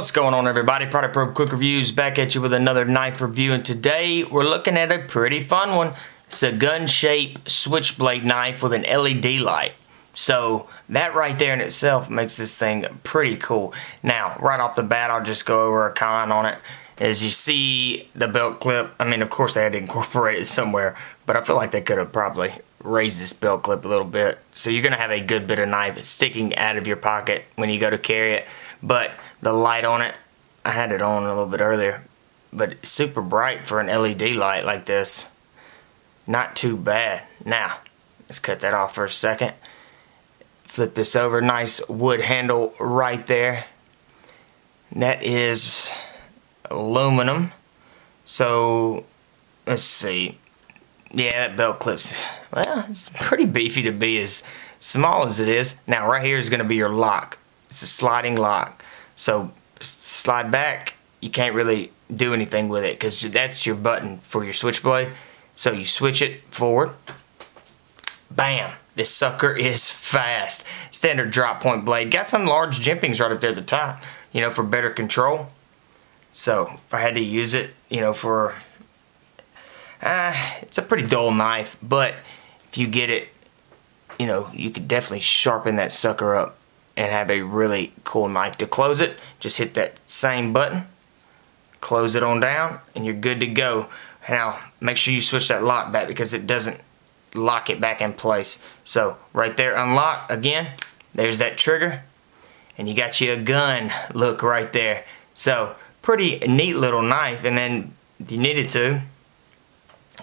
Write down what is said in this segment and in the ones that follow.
What's going on, everybody? Product Probe Quick Reviews back at you with another knife review, and today we're looking at a pretty fun one. It's a gun shape switchblade knife with an LED light. So that right there in itself makes this thing pretty cool. Now, right off the bat, I'll just go over a con on it. As you see the belt clip, I mean, of course they had to incorporate it somewhere, but I feel like they could have probably raised this belt clip a little bit. So you're going to have a good bit of knife sticking out of your pocket when you go to carry it. But the light on it, I had it on a little bit earlier, but it's super bright for an LED light like this. Not too bad. Now, let's cut that off for a second. Flip this over. Nice wood handle right there. That is aluminum. So, let's see. Yeah, that belt clip's, well, it's pretty beefy to be as small as it is. Now, right here is going to be your lock. It's a sliding lock. So, slide back, you can't really do anything with it because that's your button for your switchblade. So, you switch it forward. Bam! This sucker is fast. Standard drop point blade. Got some large jimpings right up there at the top, you know, for better control. So, if I had to use it, you know, for... it's a pretty dull knife, but if you get it, you know, you could definitely sharpen that sucker up and have a really cool knife. To close it, just hit that same button, close it on down, and you're good to go. Now, make sure you switch that lock back because it doesn't lock it back in place. So, right there, unlock, again, there's that trigger, and you got you a gun look right there. So, pretty neat little knife, and then if you needed to,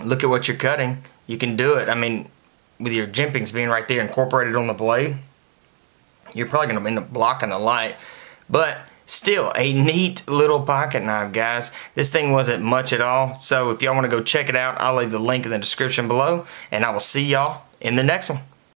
look at what you're cutting. You can do it. I mean, with your jimpings being right there incorporated on the blade, you're probably going to end up blocking the light. But still, a neat little pocket knife, guys. This thing wasn't much at all. So if y'all want to go check it out, I'll leave the link in the description below. And I will see y'all in the next one.